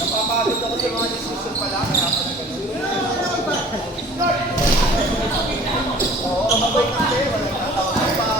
Napapagod ako sa mga diskusyon pala, kaya pa na gano'n. Oo, mabay kasi, walang tatawag pa.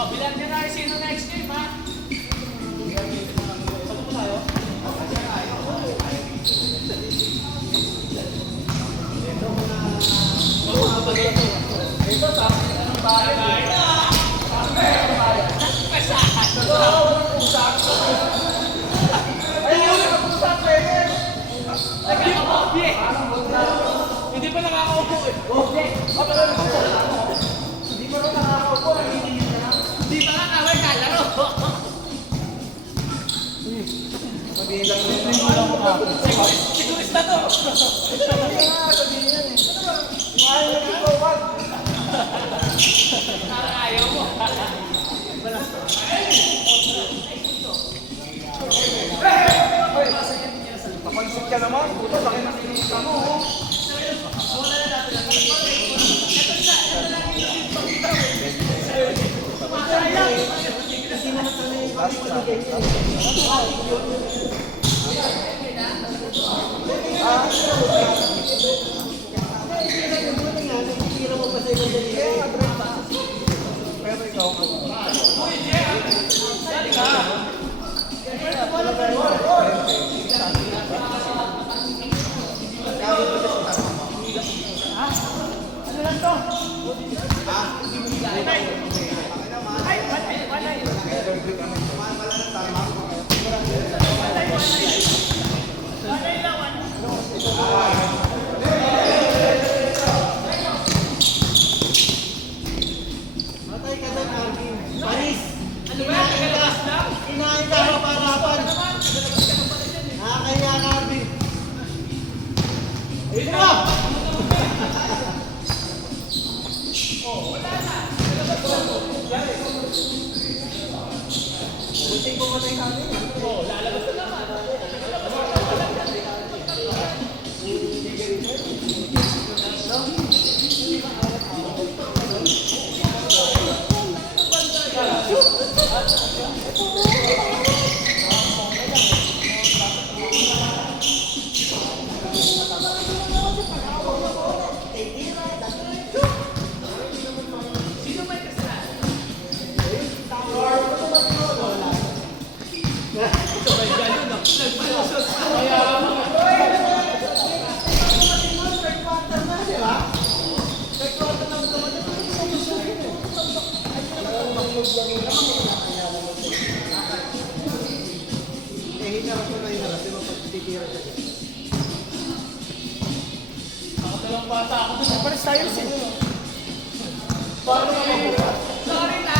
Oh, bilang nyo na sino next game, ha? Sabi mo tayo? Ito, sabi na ng bahay. Hindi pa nakakaupo eh. Hindi pa nakakaupo, nanginingin na lang. Hindi pa nakakaway kalaro. Sabihin lang naman. Sigurista to. Sabihin yan eh. Ayaw na ito, wag. Parang ayaw mo. Napansin ka naman. Puto, laki ng sinita mo. Pero ikaw Ano lang to? Matay ka doon, Arvin. Paris! Ano ba? Nagalabas lang? Inahin ka harapan-harapan. Nakakaya ka, Arvin. Ayun na! Buting pumatay ka, Arvin. Oo, lalabas na naman. Sino may kasalanan? Sabay ganun na. Nagpalusot. Kaya nakatalang bata ako doon. Pares tayo siya. Sorry na.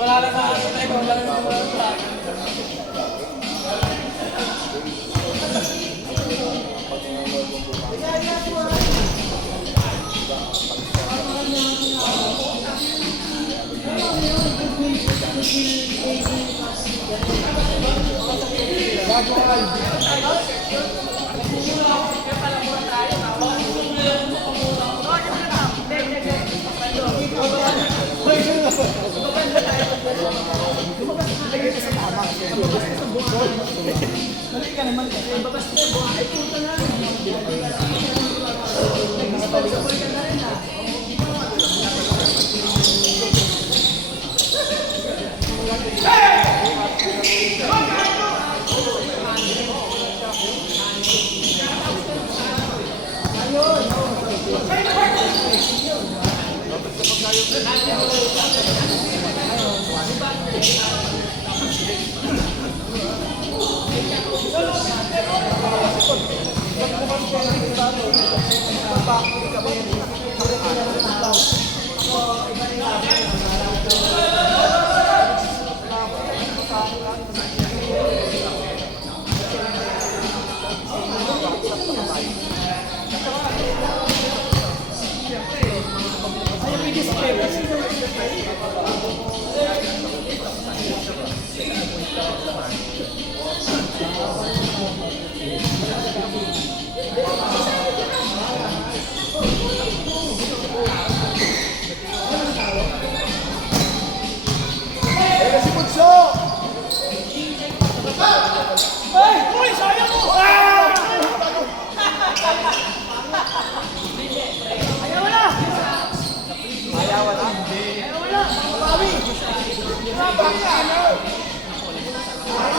Wala na sa akin. Ay, wala na sa akin. Mali ka naman kasi. Bakas na yung buhay. Puta na. Sabay ka na rin ha.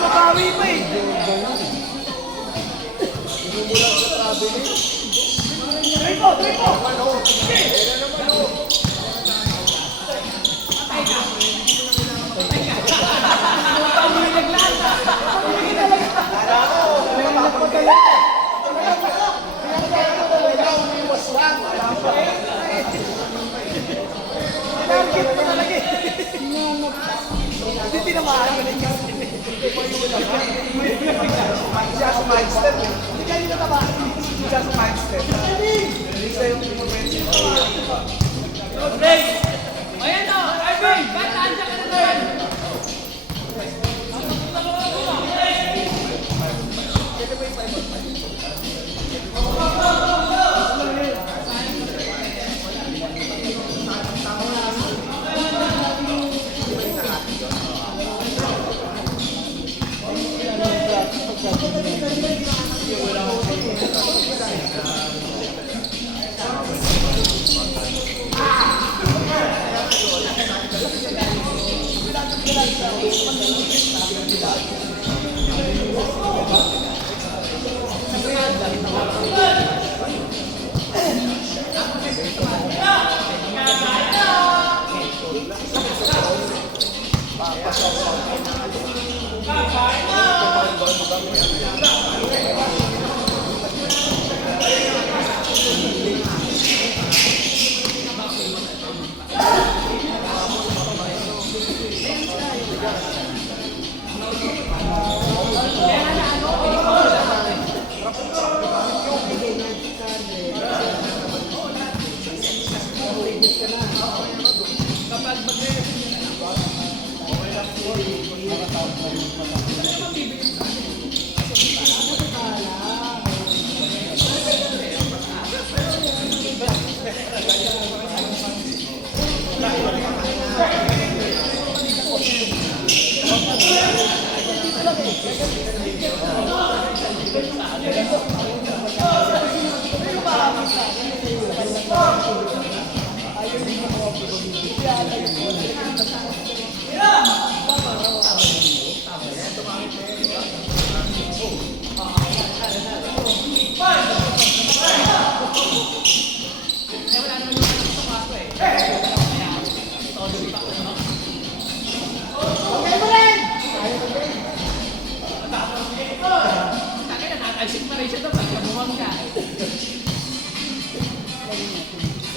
Mabawi pa eh. Hindi tinamaan mo na yung Siya sa mindset. Hindi kayo natamaan. Siya sa mindset. Hindi siya yung pinag-mention. break! Ayan o! Irving! Ba't nandiyan ka na naman?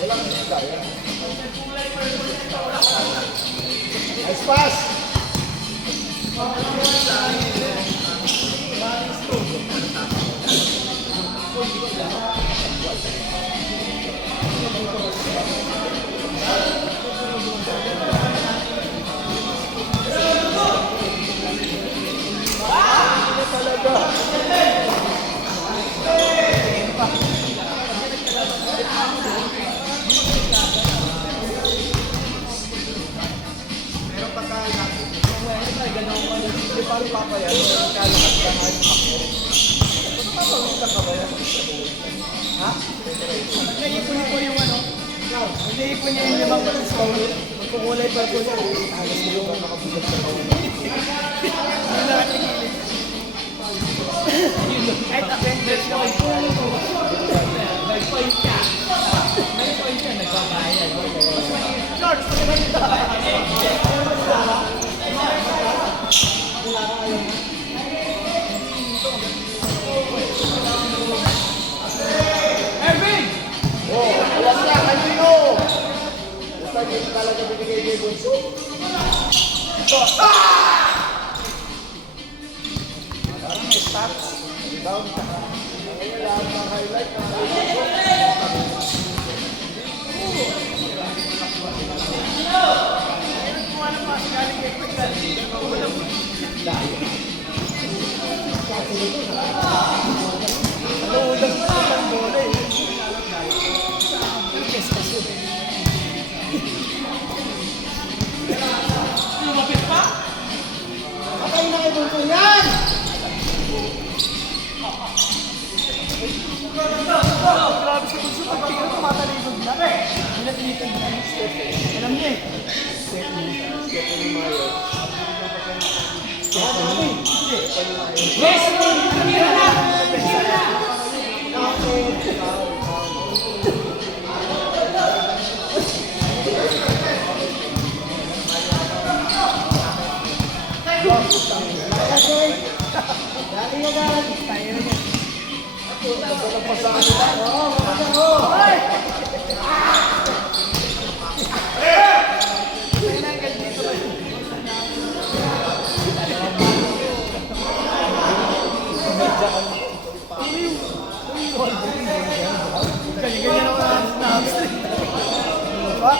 Walang hindi kaya. Nice pass! Pero pagka hindi parang papaya, kalakas ka nga yung makro. Ba't papawin ka ba yan? Ha? Nag-iipon yung ano. Nag-iipon niya yung limang piso. Magkukulay pa po siya. Alas mo yung makabulat sa kawan. Yung lahat ng gilid. Kahit appendix na kayo. May point ka. May point ka, nagbabayad. George, pagkakas ito ba? Ervin! Oh, alas na, kanino! Basta hindi talaga binigay kay Bunso. Parang may stats. Down ka. Ngayon lahat ng highlight na Kung ano pa, galing kay Pagkakas. Nauulang pa ng bola eh. Lumapit pa? Patay na kayo Bunso yan! Grabe si Bunso, pag tingnan tumatalikod na. Hindi na tinitin na yung step eh. Alam niya eh. Yes! Tira na! Tira na! Dati nga galang. Tayo na yan. Ganyan ako na hamstring. Diba?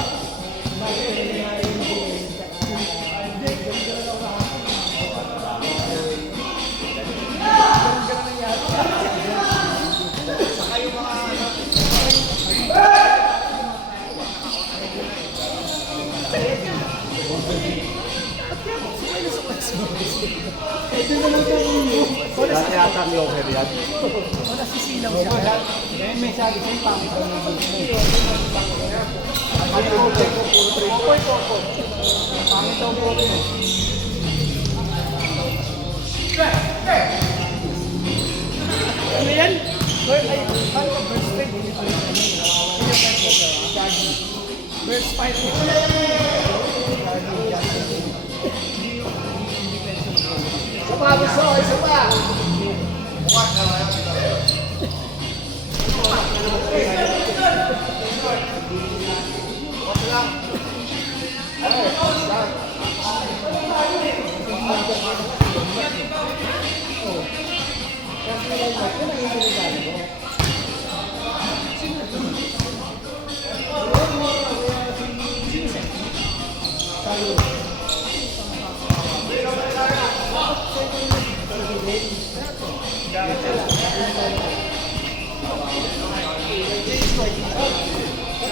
dati yata ang locker yan. Wala sisilaw siya. Kaya may sabi sa'yo, pangit ang mga pangit ang mga ano yan? Ay, ano ba? Verse 5. Verse 5. Isa pa, Bunso! Isa pa!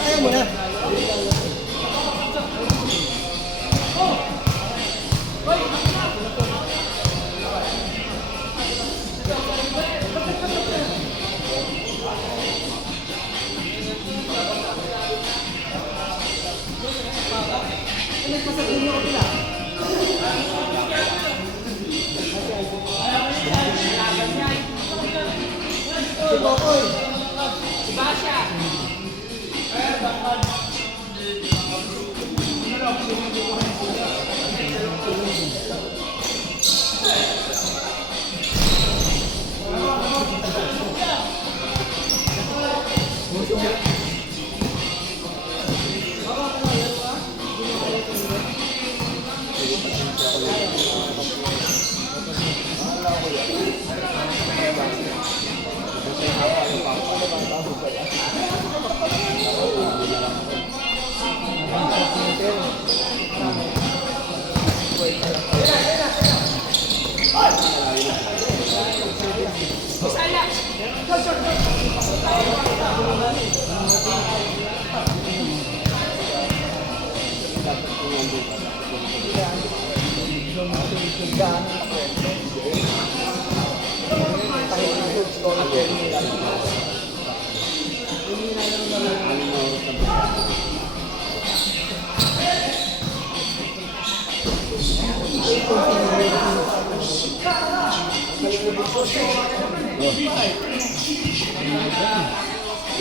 Ayaw mo na. Basha! gaano na kwento. Tahimik score ang pwede nila.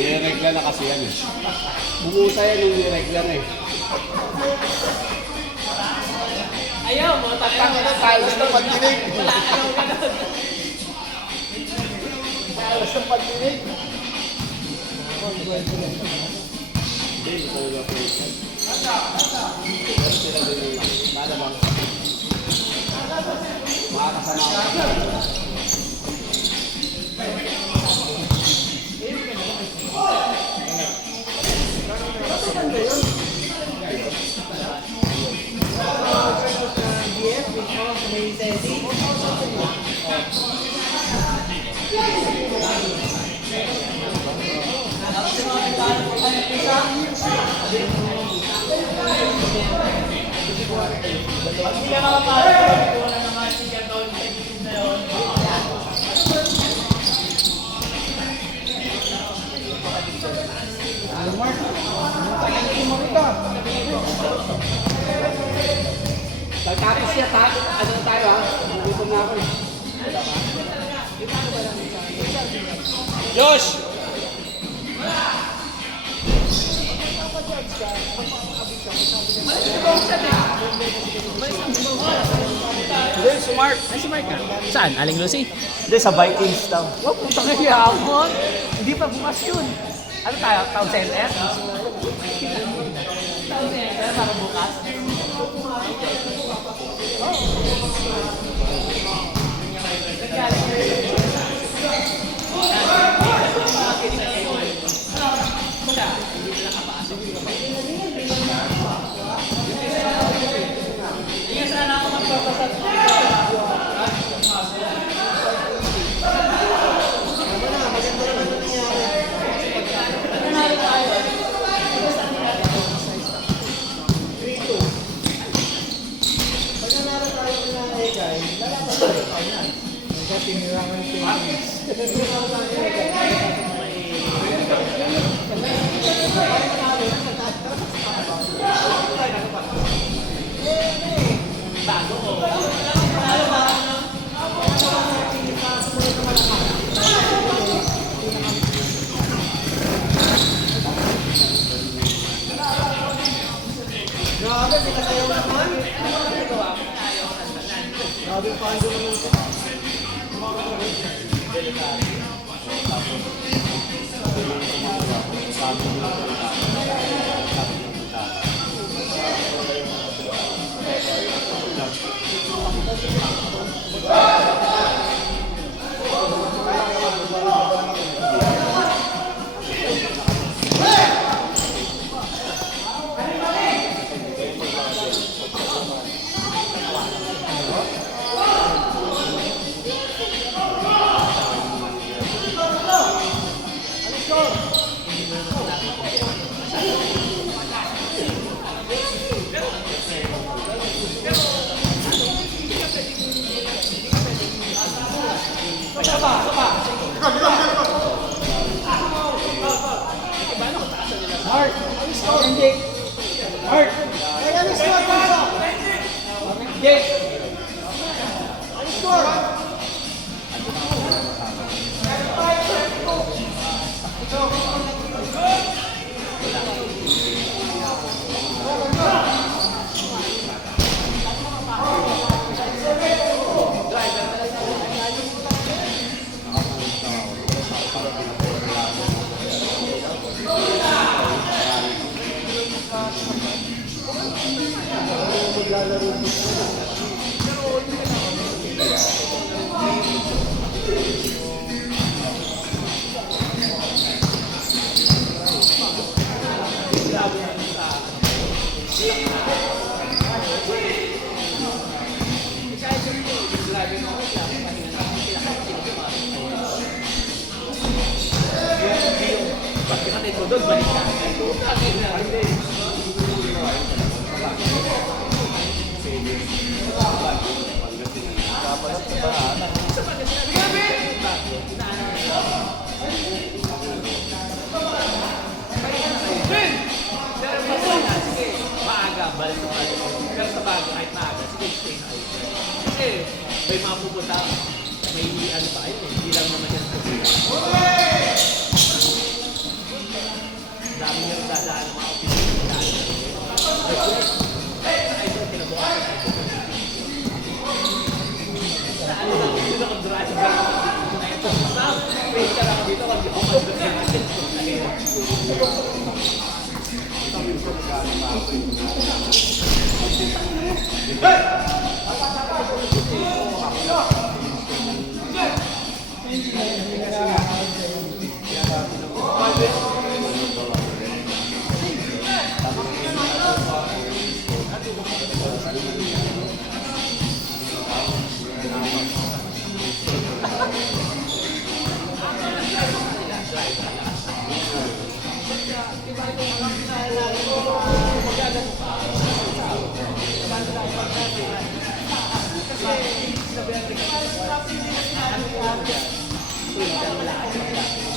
Niregla na kasi yan eh. Bumusa yan yung niregla na eh. Ayaw mo, Tangin na tayo sa pagdinig. Ayaw ka na. Tayo sa pagdinig. Hindi, talaga po. Para bang makakasama ako. GF, may Teddy. Pag hindi ka makapasok, wala naman si Gardon sa gilid na yun. Mark, tayo na kumarita. Pagkapos siya, ano na tayo ha? Nagipon na ako eh. Josh! Hindi, si Mark. Ay, si Mark ka. Saan? Aling Lucy? Hindi, sa Vikings daw. Oh, puta ka yamon. Hindi pa bukas yun. Ano tayo? Town Center? Town Center para bukas? Grabe, pinasayaw naman. Grabe pa ang naman ito. Mark, hindi. Mark, Ay, ano score ko sa? Jake. Ano score? sumali. Pero sa bago, kahit maaga, sige, stay na kayo. Kasi may mga pupunta, may ano pa, ayun eh, hindi lang naman yan sa sila. Dami nyo rin dadaan ng mga opisina. Ayun, kinabukasan tayo. Sa ano lang, hindi na kong-drive sa bago. Sa page ka lang dito, kasi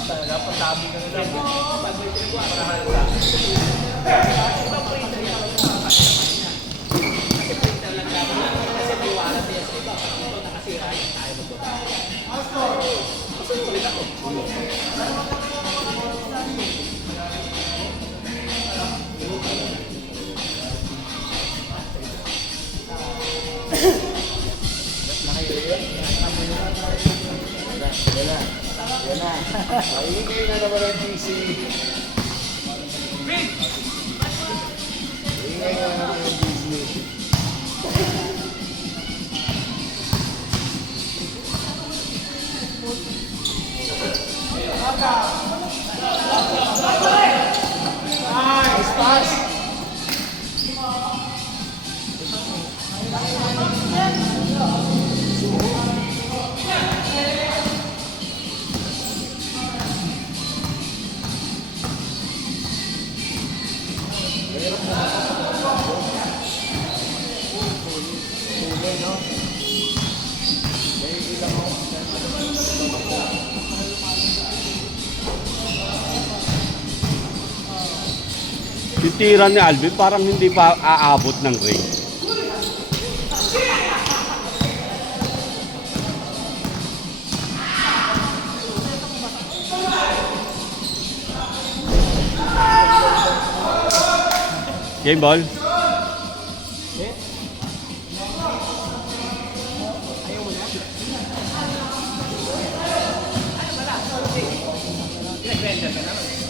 ako dapat sabi ka na lang. Pag may pinagawa, marahal ka. Ibang printer yan. Kasi printer lang dapat. Kasi may wallet yan sa iba. Pag ito nakasira, yung tayo magbawa. Kasi ulit ako. Yan na. Maingay na naman ang GC. Maingay na naman ang GC. Nice pass. Yung tira ni Alvin parang hindi pa aabot ng ring. Game ball. Pinag-render ka naman.